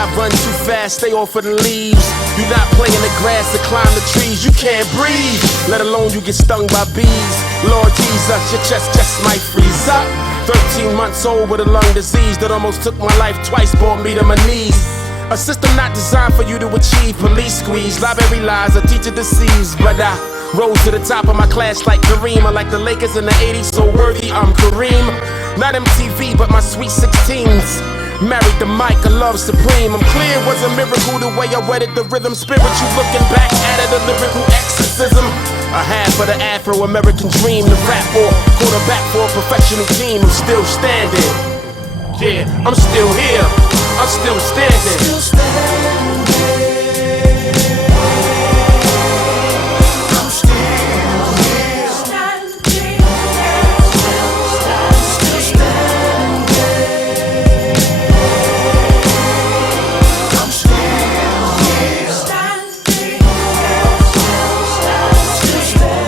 I run too fast, stay off of the leaves. You not playing the grass to climb the trees. You can't breathe, let alone you get stung by bees. Lord Jesus, your chest just might freeze up. 13 months old with a lung disease that almost took my life twice, brought me to my knees. A system not designed for you to achieve. Police squeeze, library lies, a teacher deceives. But I rose to the top of my class like Kareem. I like the Lakers in the 80s, so worthy I'm Kareem. Not MTV, but my sweet 16s. Married the mic, a love supreme. I'm clear it was a miracle the way I wedded the rhythm. Spiritual looking back at it, a lyrical exorcism. A half of the Afro-American dream. The rap or quarterback for a professional team. I'm still standing. Yeah, I'm still here. I'm still standing. Still standing. I'm still here. Standing. Still standing. I'm still here. Standing. Still standing.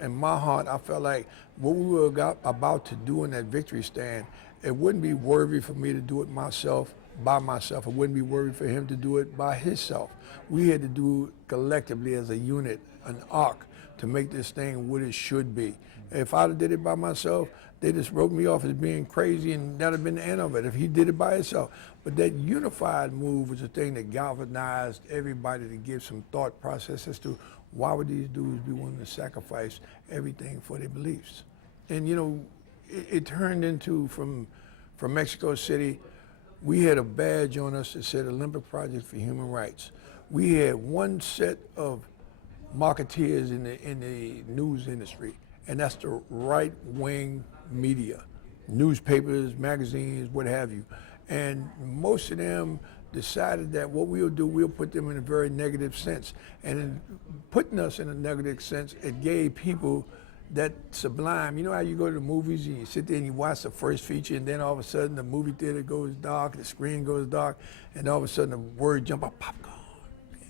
In my heart, I felt like what we were about to do in that victory stand, it wouldn't be worthy for me to do it myself, by myself. It wouldn't be worthy for him to do it by himself. We had to do it collectively as a unit, an arc, to make this thing what it should be. If I'd have did it by myself, they just wrote me off as being crazy, and that'd have been the end of it if he did it by himself. But that unified move was the thing that galvanized everybody to give some thought process as to why would these dudes be willing to sacrifice everything for their beliefs. And you know, it turned into, from Mexico City, we had a badge on us that said Olympic Project for Human Rights. We had one set of marketeers in the news industry, and that's the right-wing media, newspapers, magazines, what have you. And most of them decided that what we'll do, we'll put them in a very negative sense. And in putting us in a negative sense, it gave people that sublime. You know how you go to the movies and you sit there and you watch the first feature, and then all of a sudden the movie theater goes dark, the screen goes dark, and all of a sudden the word jump up, popcorn.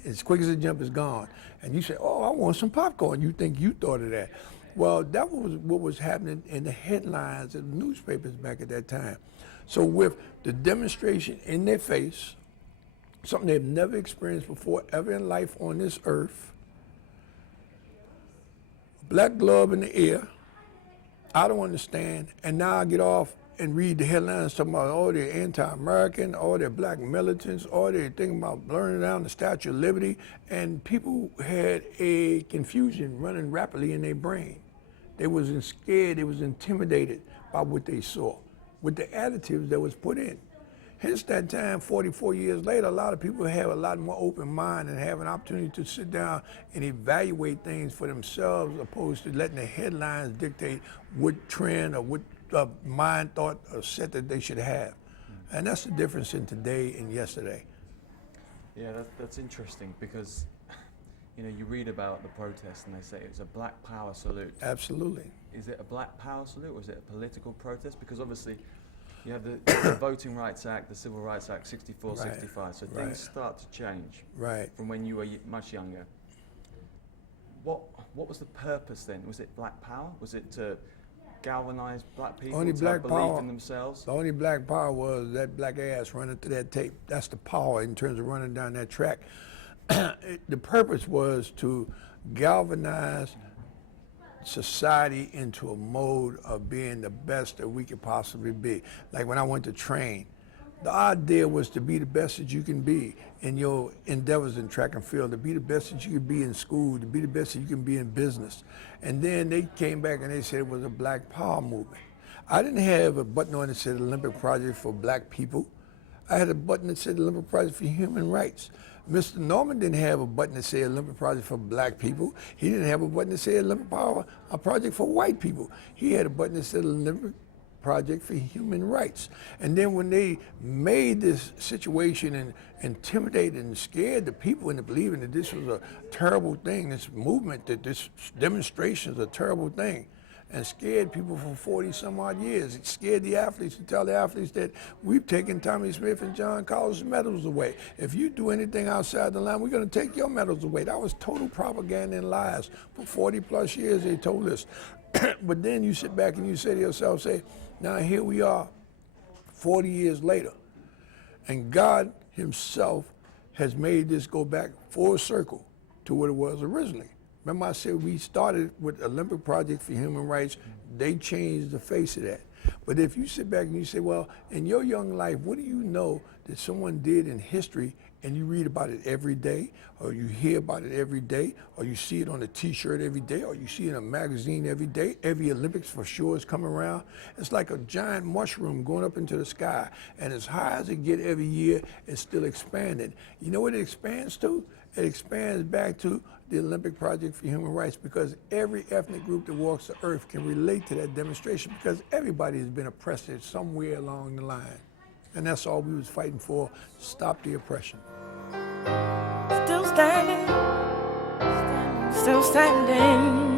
As quick as the jump is gone. And you say, oh, I want some popcorn. You think you thought of that. Well, that was what was happening in the headlines of the newspapers back at that time. So with the demonstration in their face, something they've never experienced before ever in life on this earth, black glove in the air, I don't understand, and now I get off and read the headlines talking about, oh, they're anti-American, oh, they're black militants, oh, they're thinking about burning down the Statue of Liberty, and people had a confusion running rapidly in their brain. They wasn't scared, they was intimidated by what they saw, with the additives that was put in. Hence that time, 44 years later, a lot of people have a lot more open mind and have an opportunity to sit down and evaluate things for themselves, opposed to letting the headlines dictate what trend or what mind thought or set that they should have. And that's the difference in today and yesterday. Yeah, that's interesting, because you know, you read about the protest and they say it's a Black Power salute. Absolutely. Is it a Black Power salute, or is it a political protest? Because obviously you have the Voting Rights Act, the Civil Rights Act, 64, Right. 65. So Right. things start to change Right. from when you were much younger. What was the purpose then? Was it Black Power? Was it to galvanize black people Only to black believe power, in themselves? The only black power was that black ass running through that tape. That's the power in terms of running down that track. The purpose was to galvanize society into a mode of being the best that we could possibly be. Like when I went to train, the idea was to be the best that you can be in your endeavors in track and field, to be the best that you can be in school, to be the best that you can be in business. And then they came back and they said it was a Black Power movement. I didn't have a button on that said Olympic Project for Black people. I had a button that said Olympic Project for Human Rights. Mr. Norman didn't have a button that said Olympic Project for black people. He didn't have a button that said Olympic Power, a project for white people. He had a button that said Olympic Project for Human Rights. And then when they made this situation and intimidated and scared the people into believing that this was a terrible thing, this movement, that this demonstration is a terrible thing, and scared people for 40 some odd years. It scared the athletes to tell the athletes that we've taken Tommie Smith and John Collins' medals away. If you do anything outside the line, we're gonna take your medals away. That was total propaganda and lies. For 40 plus years they told us. But then you sit back and you say to yourself, say, now here we are, 40 years later. And God himself has made this go back full circle to what it was originally. Remember I said we started with Olympic Project for Human Rights. They changed the face of that. But if you sit back and you say, well, in your young life, what do you know that someone did in history and you read about it every day, or you hear about it every day, or you see it on a t-shirt every day, or you see it in a magazine every day? Every Olympics for sure is coming around. It's like a giant mushroom going up into the sky, and as high as it get every year, it's still expanding. You know what it expands to? It expands back to the Olympic Project for Human Rights, because every ethnic group that walks the earth can relate to that demonstration, because everybody has been oppressed somewhere along the line. And that's all we was fighting for, stop the oppression. Still standing, still standing.